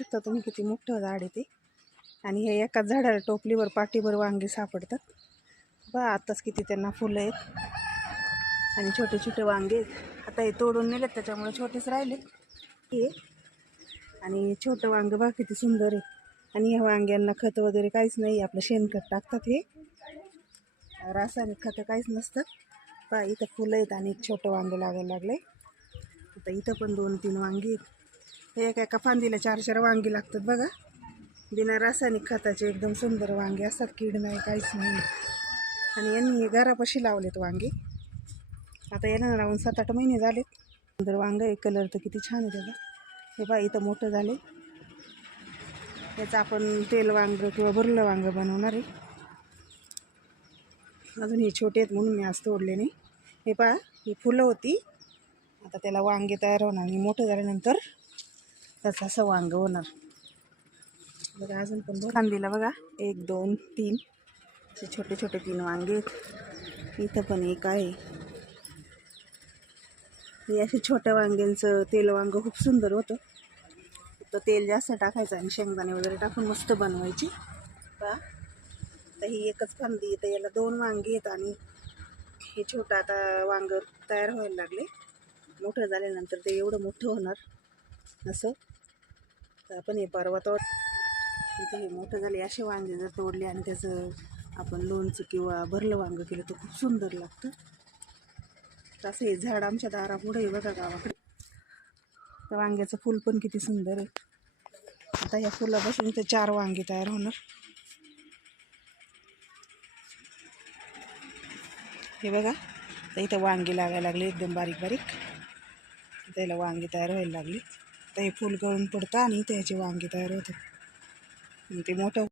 शकता तुम्ही किती मोठं झाड आहे ते. आणि हे एकाच झाडाला टोपलीवर पाटीभर वांगे सापडतात. बा आताच किती त्यांना फुलं आहेत आणि छोटे छोटे वांगे आहेत. आता हे तोडून नेलेत त्याच्यामुळे छोटेच राहिले हे. आणि छोटं वांगं बा किती सुंदर आहे. आणि ह्या वांग्यांना खत वगैरे काहीच नाही, आपलं शेणखत टाकतात. हे रासायनिक खतं काहीच नसतं. पहा इथं फुलं आहेत आणि एक छोटं वांगं लागायला लागलं आहे. आता इथं पण 2-3 वांगी आहेत. हे एका फांदीला 4-4 वांगी लागतात बघा. बिना रासायनिक खताचे एकदम सुंदर वांगे असतात. कीड नाही, काहीच नाही. आणि यांनी घरापाशी लावलेत वांगे. आता यांना लावून 7-8 महिने झालेत. सुंदर वांग आहे. कलर तर किती छान आहे त्याचा. हे पहा इथं मोठं झाले. याचं आपण तेल वांग किंवा भरलं वांग बनवणार आहे. अजून हे छोटे आहेत म्हणून मी आज तोडले नाही. हे पहा ही फुलं होती. आता त्याला वांगे तयार होणार आणि मोठं झाल्यानंतर त्याचं असं वांग होणार बघा. अजून पण फांदीला बघा 1, 2, 3 असे छोटे छोटे 3 वांगे आहेत. इथं पण एक आहे. हे असे छोट्या वांग्यांचं तेल वांग खूप सुंदर होतं. तर तेल जास्त टाकायचं आणि शेंगदाणे वगैरे टाकून मस्त बनवायची. पहा तर ही एकच फांदी तर याला 2 वांगे आहेत. आणि हे छोटं आता वांग तयार व्हायला लागले. मोठं झाल्यानंतर ते एवढं मोठं होणार असं. तर आपण हे परवा इथे हे मोठं झाले असे वांगे जर तोडले आणि त्याचं आपण लोणचं किंवा भरलं वांगं केलं तर खूप सुंदर लागतं. तसं हे झाड आमच्या दारापुढे बघा गावाकडे. तर वांग्याचं फूल पण किती सुंदर आहे. आता या फुलापासून इथे 4 वांगे तयार होणार. हे बघा तर इथं वांगी लागायला लागली एकदम बारीक बारीक. त्याला वांगी तयार व्हायला लागली. तर हे फूल गळून पडतं आणि इथे याचे वांगे तयार होतात. ते मोठं